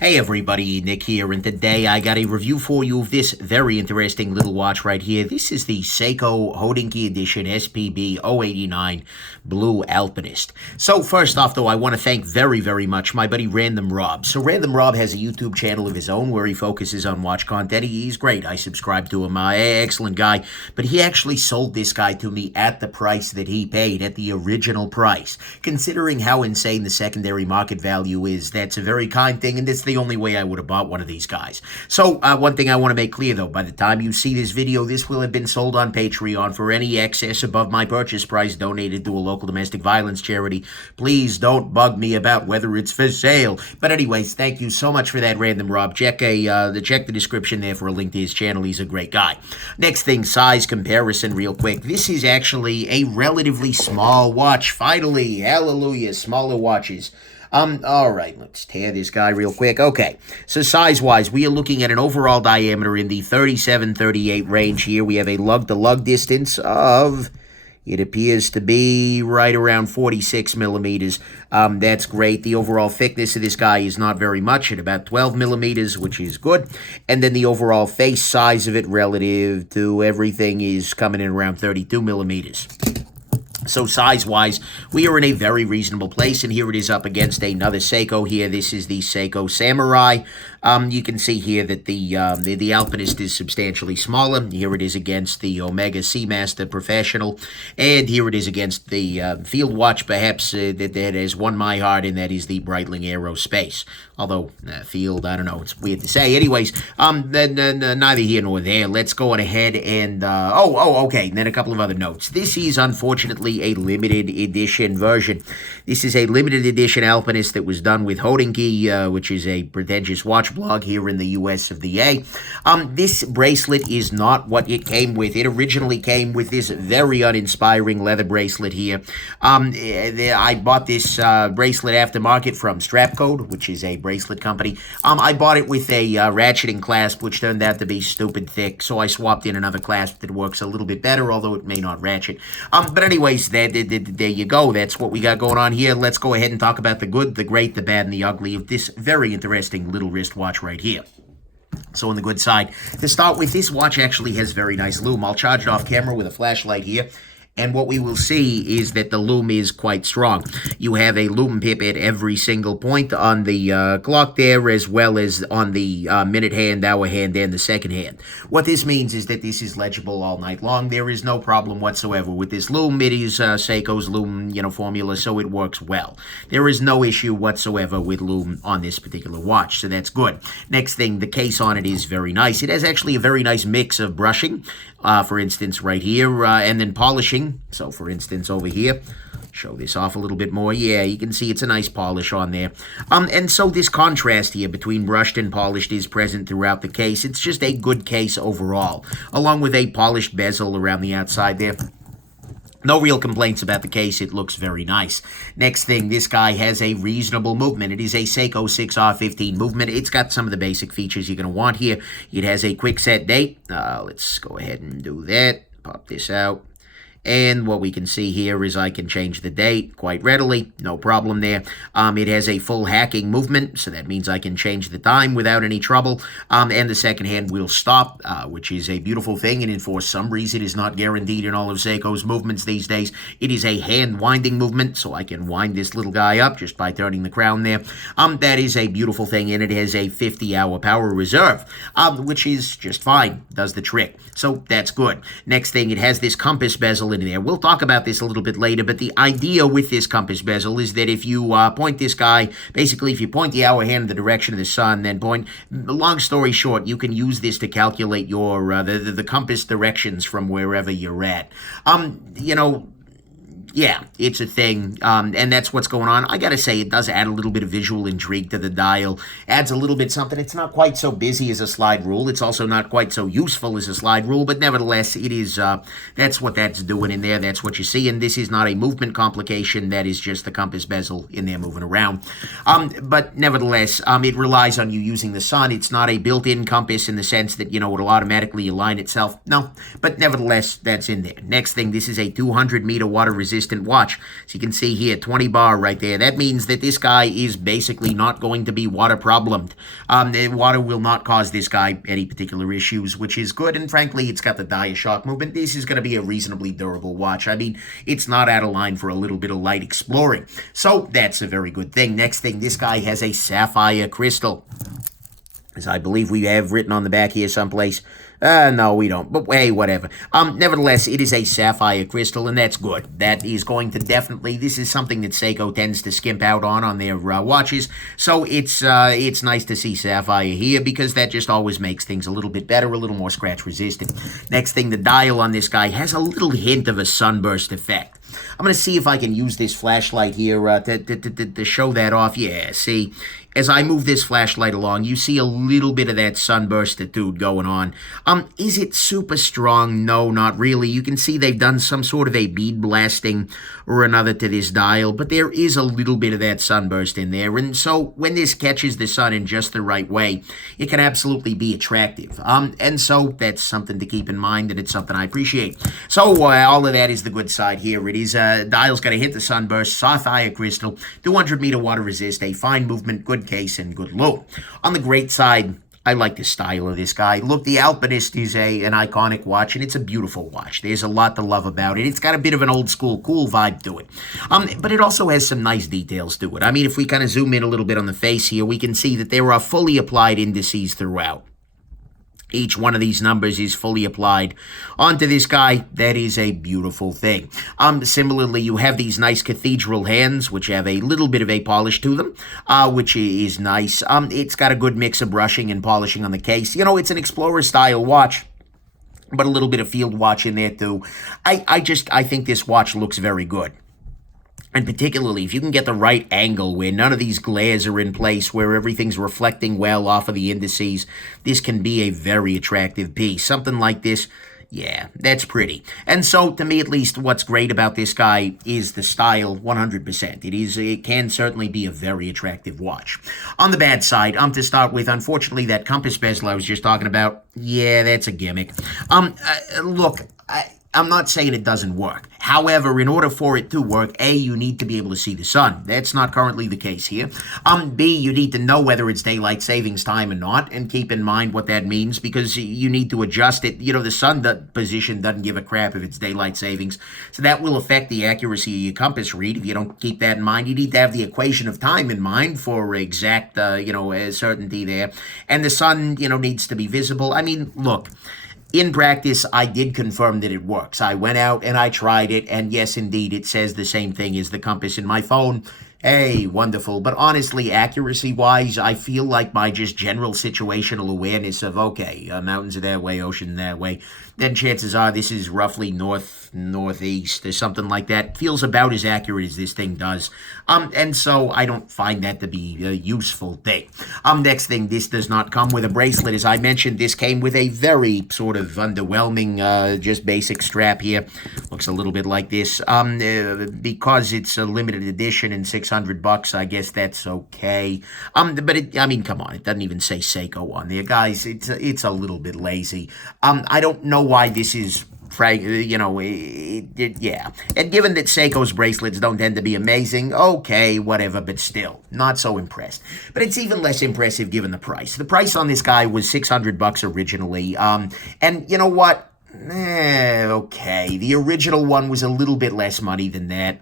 Hey everybody, Nick here, and today I got a review for you of this very interesting little watch right here. This is the Seiko Hodinkee Edition SPB089 Blue Alpinist. So first off though, I want to thank very much my buddy Random Rob. So Random Rob has a YouTube channel of his own where he focuses on watch content. He's great. I subscribe to him. Excellent guy. But he actually sold this guy to me at the price that he paid, at the original price. Considering how insane the secondary market value is, that's a very kind thing, and that's the only way I would have bought one of these guys. So, one thing I want to make clear, though, by the time you see this video, this will have been sold on Patreon for any excess above my purchase price donated to a local domestic violence charity. Please don't bug me about whether it's for sale. But anyways, thank you so much for that, Random Rob. Check the description there for a link to his channel. He's a great guy. Next thing, size comparison real quick. This is actually a relatively small watch. Finally, hallelujah, smaller watches. All right, let's tear this guy real quick. Okay, so size-wise, we are looking at an overall diameter in the 37-38 range here. We have a lug-to-lug distance of, it appears to be right around 46 millimeters. That's great. The overall thickness of this guy is not very much, at about 12 millimeters, which is good. And then the overall face size of it relative to everything is coming in around 32 millimeters. So size-wise, we are in a very reasonable place, and here it is up against another Seiko here. This is the Seiko Samurai. You can see here that the Alpinist is substantially smaller. Here it is against the Omega Seamaster Professional, and here it is against the field watch, perhaps, that has won my heart, and that is the Breitling Aerospace. Although, field, I don't know, it's weird to say. Anyways, neither here nor there. Let's go on ahead and, okay, and then a couple of other notes. This is, unfortunately, a limited edition version. This is a limited edition Alpinist that was done with Hodinkee, which is a pretentious watch blog here in the US of the A. This bracelet is not what it came with. It originally came with this very uninspiring leather bracelet here. I bought this bracelet aftermarket from Strapcode, which is a bracelet company. I bought it with a ratcheting clasp, which turned out to be stupid thick, so I swapped in another clasp that works a little bit better, although it may not ratchet. But anyways, there you go. That's what we got going on here. Let's go ahead and talk about the good, the great, the bad, and the ugly of this very interesting little wristwatch right here. So on the good side, to start with, this watch actually has very nice lume. I'll charge it off camera with a flashlight here. And what we will see is that the lume is quite strong. You have a lume pip at every single point on the clock there, as well as on the minute hand, hour hand, and the second hand. What this means is that this is legible all night long. There is no problem whatsoever with this lume. It is Seiko's lume, formula, so it works well. There is no issue whatsoever with lume on this particular watch, so that's good. Next thing, the case on it is very nice. It has actually a very nice mix of brushing, for instance, right here, and then polishing. So, for instance, over here, show this off a little bit more. Yeah, you can see it's a nice polish on there. And so this contrast here between brushed and polished is present throughout the case. It's just a good case overall, along with a polished bezel around the outside there. No real complaints about the case. It looks very nice. Next thing, this guy has a reasonable movement. It is a Seiko 6R15 movement. It's got some of the basic features you're going to want here. It has a quick set date. Let's go ahead and do that. Pop this out. And what we can see here is I can change the date quite readily, no problem there. It has a full hacking movement, so that means I can change the time without any trouble. And the second hand will stop, which is a beautiful thing, and for some reason is not guaranteed in all of Seiko's movements these days. It is a hand winding movement, so I can wind this little guy up just by turning the crown there. That is a beautiful thing, and it has a 50-hour power reserve, which is just fine, does the trick. So that's good. Next thing, it has this compass bezel in there. We'll talk about this a little bit later, but the idea with this compass bezel is that if you point this guy, basically if you point the hour hand in the direction of the sun, then point, long story short, you can use this to calculate your the compass directions from wherever you're at. Yeah, it's a thing, and that's what's going on. I gotta say, it does add a little bit of visual intrigue to the dial. Adds a little bit something. It's not quite so busy as a slide rule. It's also not quite so useful as a slide rule, but nevertheless, it is, that's what that's doing in there. That's what you see, and this is not a movement complication. That is just the compass bezel in there moving around. But nevertheless, it relies on you using the sun. It's not a built-in compass in the sense that, it'll automatically align itself. No, but nevertheless, that's in there. Next thing, this is a 200-meter water-resistant resistant watch. So you can see here, 20 bar right there. That means that this guy is basically not going to be water problemed. The water will not cause this guy any particular issues, which is good. And frankly, it's got the dial shock movement. This is going to be a reasonably durable watch. I mean, it's not out of line for a little bit of light exploring. So that's a very good thing. Next thing, this guy has a sapphire crystal, as I believe we have written on the back here someplace. No, we don't. But hey, whatever. Nevertheless, it is a sapphire crystal, and that's good. That is going to definitely. This is something that Seiko tends to skimp out on their watches. So it's nice to see sapphire here because that just always makes things a little bit better, a little more scratch resistant. Next thing, the dial on this guy has a little hint of a sunburst effect. I'm going to see if I can use this flashlight here to show that off. Yeah, see, as I move this flashlight along, you see a little bit of that sunburstitude going on. Is it super strong? No, not really. You can see they've done some sort of a bead blasting or another to this dial, but there is a little bit of that sunburst in there. And so when this catches the sun in just the right way, it can absolutely be attractive. And so that's something to keep in mind, and it's something I appreciate. So all of that is the good side here. It is dial's got to hit the sunburst, sapphire crystal, 200 meter water resist, a fine movement, good case, and good low. On the great side, I like the style of this guy. Look, the Alpinist is an iconic watch, and it's a beautiful watch. There's a lot to love about it. It's got a bit of an old school cool vibe to it. But it also has some nice details to it. I mean, if we kind of zoom in a little bit on the face here, we can see that there are fully applied indices throughout. Each one of these numbers is fully applied onto this guy. That is a beautiful thing. Similarly, you have these nice cathedral hands, which have a little bit of a polish to them, which is nice. It's got a good mix of brushing and polishing on the case. You know, it's an Explorer-style watch, but a little bit of field watch in there, too. I think this watch looks very good. And particularly, if you can get the right angle where none of these glares are in place, where everything's reflecting well off of the indices, this can be a very attractive piece. Something like this, yeah, that's pretty. And so, to me at least, what's great about this guy is the style, 100%. It can certainly be a very attractive watch. On the bad side, to start with, unfortunately, that compass bezel I was just talking about, yeah, that's a gimmick. Look, I'm not saying it doesn't work. However, in order for it to work, A, you need to be able to see the sun. That's not currently the case here. B, you need to know whether it's daylight savings time or not, and keep in mind what that means, because you need to adjust it. You know, the sun position doesn't give a crap if it's daylight savings, so that will affect the accuracy of your compass read. If you don't keep that in mind, you need to have the equation of time in mind for exact, certainty there. And the sun, needs to be visible. I mean, look, in practice, I did confirm that it works. I went out and I tried it, and yes, indeed, it says the same thing as the compass in my phone. Hey, wonderful. But honestly, accuracy-wise, I feel like my just general situational awareness of, okay, mountains are that way, ocean that way, then chances are this is roughly northeast or something like that. Feels about as accurate as this thing does. And so I don't find that to be a useful thing. Next thing, this does not come with a bracelet. As I mentioned, this came with a very sort of underwhelming, just basic strap here. Looks a little bit like this. Because it's a limited edition and $600, I guess that's okay. But come on, it doesn't even say Seiko on there, guys. It's a little bit lazy. I don't know why this is, yeah. And given that Seiko's bracelets don't tend to be amazing, okay, whatever, but still, not so impressed. But it's even less impressive given the price. The price on this guy was $600 originally, and you know what? Okay, the original one was a little bit less money than that.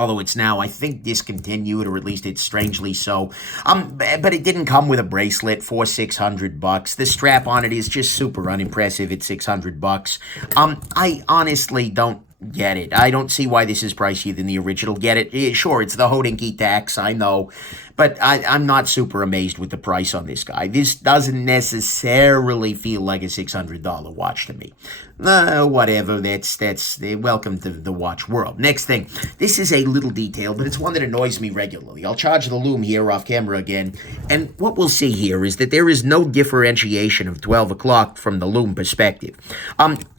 Although it's now, I think, discontinued, or at least it's strangely so. But it didn't come with a bracelet for $600. The strap on it is just super unimpressive at $600. I honestly don't get it. I don't see why this is pricier than the original. Get it? Sure, it's the Hodinkee tax, I know. But I'm not super amazed with the price on this guy. This doesn't necessarily feel like a $600 watch to me. Whatever, that's welcome to the watch world. Next thing, this is a little detail, but it's one that annoys me regularly. I'll charge the lume here off camera again, and what we'll see here is that there is no differentiation of 12 o'clock from the lume perspective.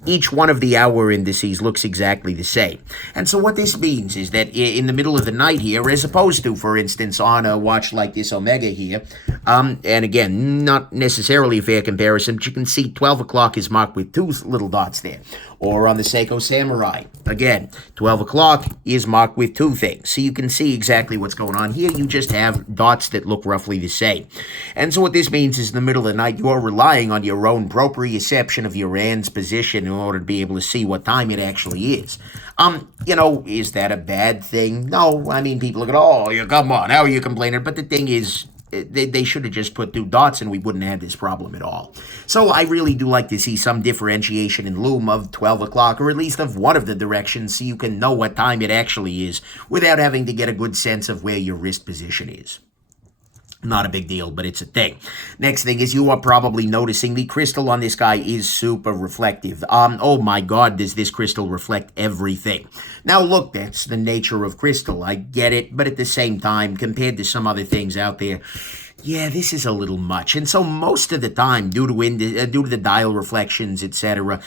Each one of the hour indices looks exactly the same. And so what this means is that in the middle of the night here, as opposed to, for instance, on a watch like this Omega here, and again, not necessarily a fair comparison, but you can see 12 o'clock is marked with two little dots there. or on the Seiko Samurai. Again, 12 o'clock is marked with 2 things. So you can see exactly what's going on here. You just have dots that look roughly the same. And so what this means is in the middle of the night, you are relying on your own proprioception of your hand's position in order to be able to see what time it actually is. Is that a bad thing? No, I mean, people look at, oh, come on, how are you complaining? But the thing is, they should have just put 2 dots and we wouldn't have this problem at all. So I really do like to see some differentiation in lume of 12 o'clock, or at least of one of the directions, so you can know what time it actually is without having to get a good sense of where your wrist position is. Not a big deal, but it's a thing. Next thing is you are probably noticing the crystal on this guy is super reflective. Oh my God, does this crystal reflect everything. Now look, that's the nature of crystal. I get it, but at the same time, compared to some other things out there, yeah, this is a little much. And so most of the time, due to the dial reflections, etc.,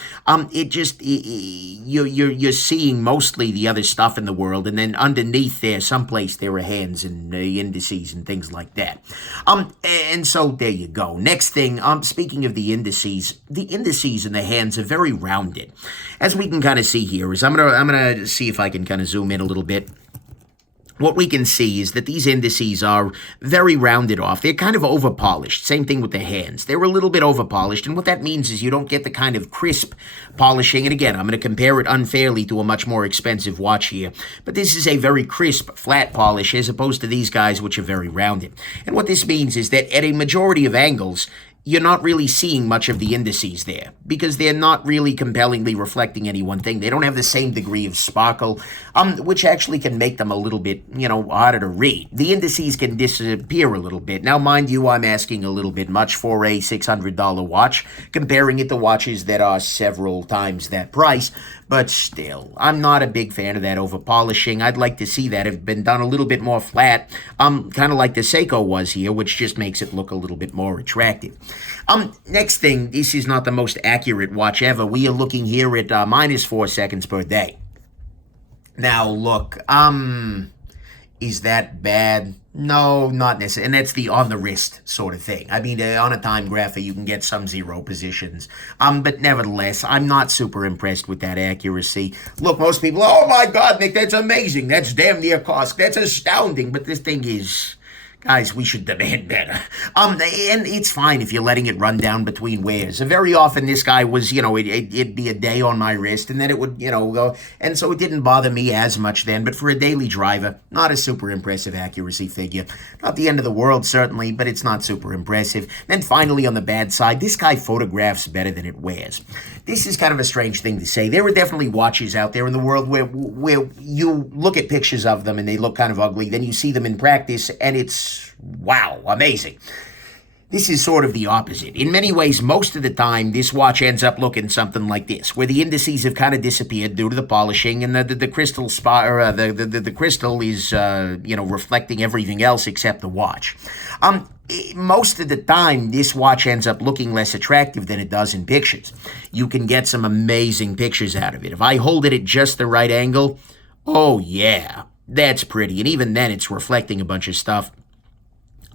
you're seeing mostly the other stuff in the world, and then underneath there, someplace there are hands and indices and things like that. And so there you go. Next thing, speaking of the indices in the hands are very rounded, as we can kind of see here. Is I'm gonna see if I can kind of zoom in a little bit. What we can see is that these indices are very rounded off. They're kind of over-polished. Same thing with the hands. They're a little bit over-polished, and what that means is you don't get the kind of crisp polishing. And again, I'm going to compare it unfairly to a much more expensive watch here, but this is a very crisp, flat polish as opposed to these guys, which are very rounded. And what this means is that at a majority of angles, you're not really seeing much of the indices there because they're not really compellingly reflecting any one thing. They don't have the same degree of sparkle, which actually can make them a little bit, harder to read. The indices can disappear a little bit. Now, mind you, I'm asking a little bit much for a $600 watch, comparing it to watches that are several times that price. But still, I'm not a big fan of that over-polishing. I'd like to see that have been done a little bit more flat, kind of like the Seiko was here, which just makes it look a little bit more attractive. Next thing, this is not the most accurate watch ever. We are looking here at -4 seconds per day. Now, look, is that bad? No, not necessarily. And that's the on-the-wrist sort of thing. I mean, on a time grapher, you can get some 0 positions. But nevertheless, I'm not super impressed with that accuracy. Look, most people, oh my God, Nick, that's amazing. That's damn near cost. That's astounding. But this thing is... Guys, we should demand better. And it's fine if you're letting it run down between wears. Very often this guy was, it'd be a day on my wrist, and then it would, go. And so it didn't bother me as much then. But for a daily driver, not a super impressive accuracy figure. Not the end of the world, certainly, but it's not super impressive. Then finally, on the bad side, this guy photographs better than it wears. This is kind of a strange thing to say. There are definitely watches out there in the world where you look at pictures of them and they look kind of ugly. Then you see them in practice, and it's wow, amazing. This is sort of the opposite. In many ways, most of the time, this watch ends up looking something like this, where the indices have kind of disappeared due to the polishing, and the crystal spot, or the crystal is, reflecting everything else except the watch. Most of the time, this watch ends up looking less attractive than it does in pictures. You can get some amazing pictures out of it. If I hold it at just the right angle, oh yeah, that's pretty. And even then, it's reflecting a bunch of stuff.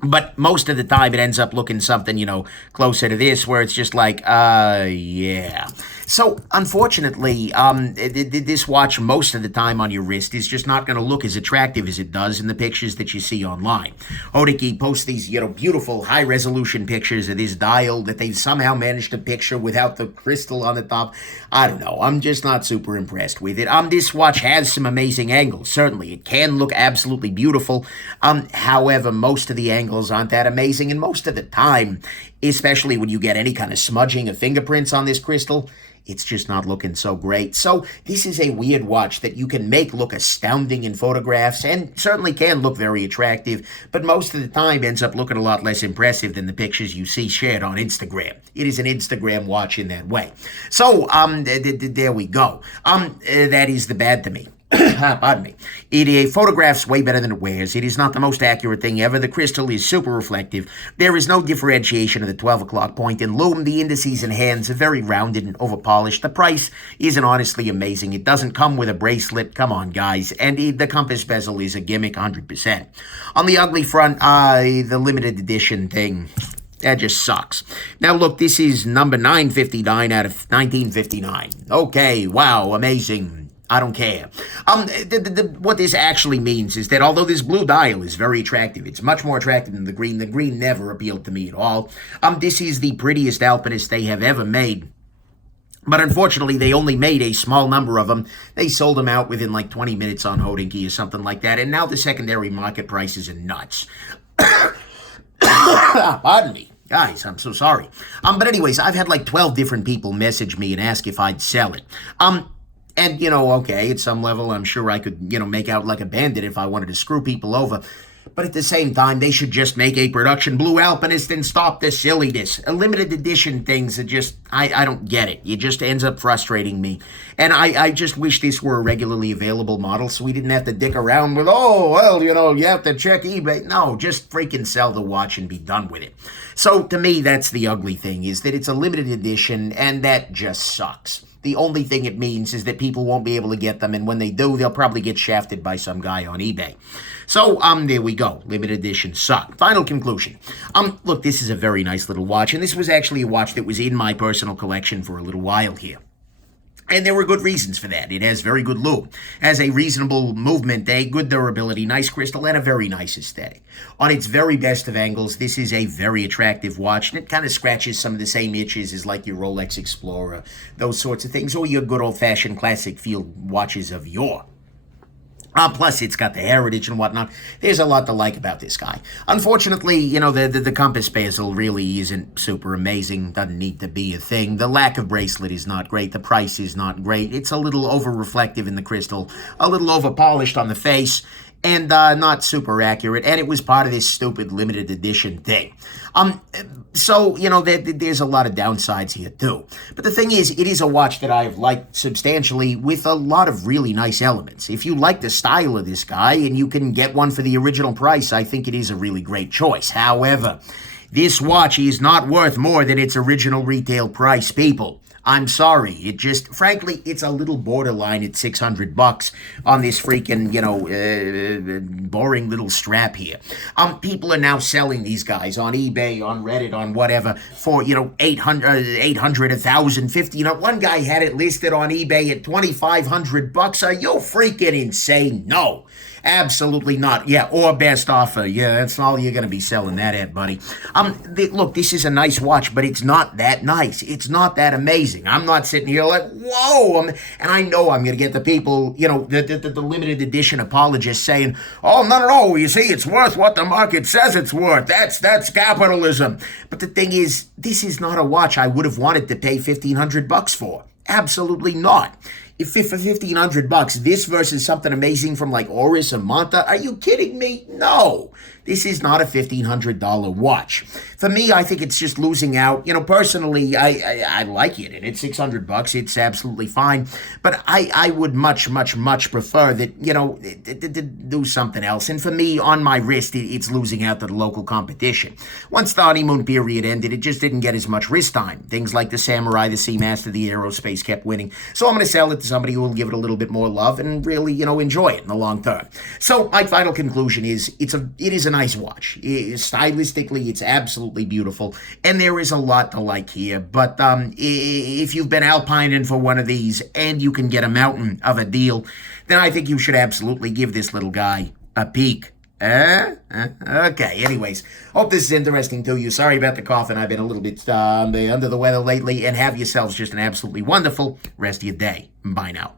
But most of the time, it ends up looking something, closer to this, where it's just like, yeah. So, unfortunately, this watch most of the time on your wrist is just not going to look as attractive as it does in the pictures that you see online. Hodinkee posts these, beautiful high-resolution pictures of this dial that they've somehow managed to picture without the crystal on the top. I don't know. I'm just not super impressed with it. This watch has some amazing angles, certainly. It can look absolutely beautiful. However, most of the angles aren't that amazing, and most of the time, especially when you get any kind of smudging of fingerprints on this crystal, it's just not looking so great. So this is a weird watch that you can make look astounding in photographs and certainly can look very attractive, but most of the time ends up looking a lot less impressive than the pictures you see shared on Instagram. It is an Instagram watch in that way. So there we go. That is the bad to me. Pardon me. It photographs way better than it wears. It is not the most accurate thing ever. The crystal is super reflective. There is no differentiation of the 12 o'clock point in lume. The indices and hands are very rounded and overpolished. The price isn't honestly amazing. It doesn't come with a bracelet. Come on, guys. And the compass bezel is a gimmick 100%. On the ugly front, the limited edition thing. That just sucks. Now, look, this is number 959 out of 1959. Okay, wow, amazing. I don't care. What this actually means is that although this blue dial is very attractive, it's much more attractive than the green. The green never appealed to me at all. This is the prettiest Alpinist they have ever made. But unfortunately, they only made a small number of them. They sold them out within like 20 minutes on Hodinkee or something like that. And now the secondary market prices are nuts. Pardon me. Guys, I'm so sorry. But anyways, I've had like 12 different people message me and ask if I'd sell it. And, okay, at some level, I'm sure I could, make out like a bandit if I wanted to screw people over. But at the same time, they should just make a production blue Alpinist and stop the silliness. A limited edition things are just, I don't get it. It just ends up frustrating me. And I just wish this were a regularly available model so we didn't have to dick around with, you have to check eBay. No, just freaking sell the watch and be done with it. So to me, that's the ugly thing, is that it's a limited edition and that just sucks. The only thing it means is that people won't be able to get them, and when they do, they'll probably get shafted by some guy on eBay. So, there we go. Limited editions suck. Final conclusion. Look, this is a very nice little watch, and this was actually a watch that was in my personal collection for a little while here. And there were good reasons for that. It has very good look, has a reasonable movement, a good durability, nice crystal, and a very nice aesthetic. On its very best of angles, this is a very attractive watch, and it kind of scratches some of the same itches as like your Rolex Explorer, those sorts of things, or your good old-fashioned classic field watches of yore. Plus, it's got the heritage and whatnot. There's a lot to like about this guy. Unfortunately, the compass bezel really isn't super amazing. Doesn't need to be a thing. The lack of bracelet is not great. The price is not great. It's a little over-reflective in the crystal, a little over-polished on the face, and not super accurate. And it was part of this stupid limited edition thing. So, there's a lot of downsides here, too. But the thing is, it is a watch that I've liked substantially with a lot of really nice elements. If you like the style of this guy and you can get one for the original price, I think it is a really great choice. However, this watch is not worth more than its original retail price, people. I'm sorry. It just, frankly, it's a little borderline at $600 on this freaking, boring little strap here. People are now selling these guys on eBay, on Reddit, on whatever, for, 800, 1,050. One guy had it listed on eBay at $2,500. Are you freaking insane? No. Absolutely not. Yeah, or best offer. Yeah, that's all you're going to be selling that at, buddy. Look, this is a nice watch, but it's not that nice. It's not that amazing. I'm not sitting here like, whoa. And I know I'm going to get the people, the limited edition apologists saying, oh, no, you see, it's worth what the market says it's worth. That's capitalism. But the thing is, this is not a watch I would have wanted to pay $1,500 for. Absolutely not. If for $1,500, this versus something amazing from like Oris or Manta, are you kidding me? No. This is not a $1,500 watch. For me, I think it's just losing out. Personally, I like it, and it's $600. It's absolutely fine. But I would much, much, much prefer that, to do something else. And for me, on my wrist, it's losing out to the local competition. Once the honeymoon period ended, it just didn't get as much wrist time. Things like the Samurai, the Seamaster, the Aerospace kept winning. So I'm going to sell it to somebody who will give it a little bit more love and really, enjoy it in the long term. So my final conclusion is it is a nice watch. Stylistically, it's absolutely beautiful, and there is a lot to like here. But if you've been alpining for one of these and you can get a mountain of a deal, then I think you should absolutely give this little guy a peek. Okay, anyways, hope this is interesting to you. Sorry about the coughing. I've been a little bit under the weather lately, and have yourselves just an absolutely wonderful rest of your day. Bye now.